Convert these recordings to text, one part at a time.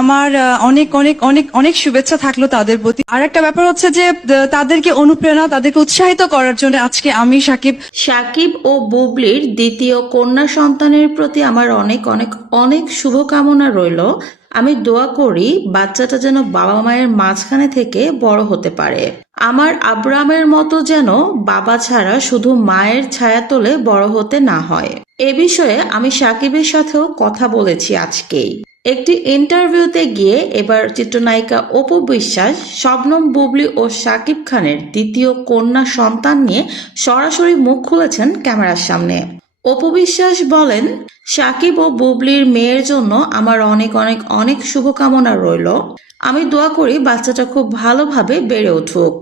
আমার অনেক অনেক অনেক অনেক শুভেচ্ছা থাকলো তাদের প্রতি। আর একটা ব্যাপার হচ্ছে যে তাদেরকে অনুপ্রেরণা, তাদেরকে উৎসাহিত করার জন্য আজকে আমি সাকিব সাকিব ও বুবলির দ্বিতীয় কন্যা সন্তানের প্রতি আমার অনেক অনেক অনেক শুভকামনা রইল। আমি দোয়া করি বাচ্চাটা যেন বাবা মায়ের মাঝখানে থেকে বড় হতে পারে। আমার আব্রামের মতো যেন বাবা ছাড়া শুধু মায়ের ছায়াতলে বড় হতে না হয়। এ বিষয়ে আমি সাকিবের সাথেও কথা বলেছি আজকেই। একটি ইন্টারভিউতে গিয়ে এবার চিত্রনায়িকা অপু বিশ্বাস শবনম বুবলি ও শাকিব খানের দ্বিতীয় কন্যা সন্তান নিয়ে সরাসরি মুখ খুলেছেন ক্যামেরার সামনে। অপু বিশ্বাস বলেন, শাকিব ও বুবলির মেয়ের জন্য আমার অনেক অনেক অনেক শুভকামনা রইল। আমি দোয়া করি বাচ্চাটা খুব ভালোভাবে বেড়ে উঠুক।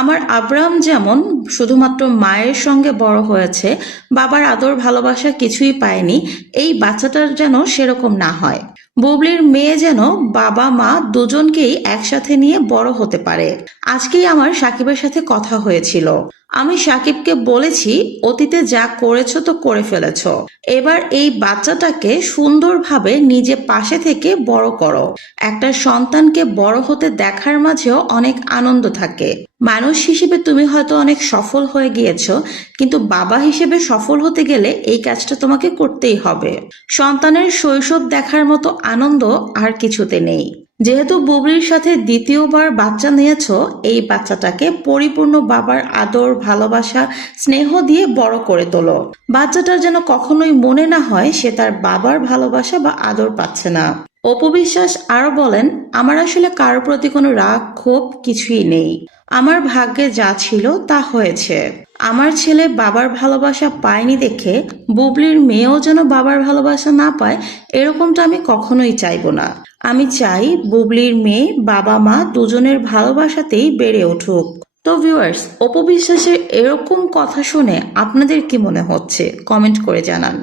আমার আব্রাহাম যেমন শুধুমাত্র মায়ের সঙ্গে বড় হয়েছে, বাবার আদর ভালোবাসা কিছুই পায়নি, এই বাচ্চাটার যেন সেরকম না হয়। বুবলির মেয়ে যেন বাবা মা দুজনকেই একসাথে নিয়ে বড় হতে পারে। আজকেই আমার সাকিবের সাথে কথা হয়েছিল। আমি সাকিবকে বলেছি, অতীতে যা করেছো তো করে ফেলেছো, এবার এই বাচ্চাটাকে সুন্দরভাবে নিজে পাশে থেকে বড় করো। একটা সন্তানকে বড় হতে দেখার মাঝেও অনেক আনন্দ থাকে। মানুষ হিসেবে তুমি হয়তো অনেক সফল হয়ে গিয়েছো, কিন্তু বাবা হিসেবে সফল হতে গেলে এই কাজটা তোমাকে করতেই হবে। সন্তানের শৈশব দেখার মতো আনন্দ আর কিছুতে নেই। যেহেতু বুবলির সাথে দ্বিতীয়বার বাচ্চা নিয়েছো, এই বাচ্চাটাকে পরিপূর্ণ বাবার আদর ভালোবাসা স্নেহ দিয়ে বড় করে তোলো। বাচ্চাটার যেন কখনোই মনে না হয় সে তার বাবার ভালোবাসা বা আদর পাচ্ছে না। অপু বিশ্বাস আরো বলেন, আমার আসলে কারো প্রতি কোনো রাগ ক্ষোভ কিছুই নেই। আমার ভাগ্যে যা ছিল তা হয়েছে। আমার ছেলে বাবার ভালোবাসা পায়নি দেখে বুবলির মেয়েও যেন বাবার ভালোবাসা না পায়, এরকমটা আমি কখনোই চাইবো না। আমি চাই বুবলির মেয়ে বাবা মা দুজনের ভালোবাসাতেই বেড়ে উঠুক। তো ভিউয়ার্স, অপু বিশ্বাসের এরকম কথা শুনে আপনাদের কি মনে হচ্ছে কমেন্ট করে জানান।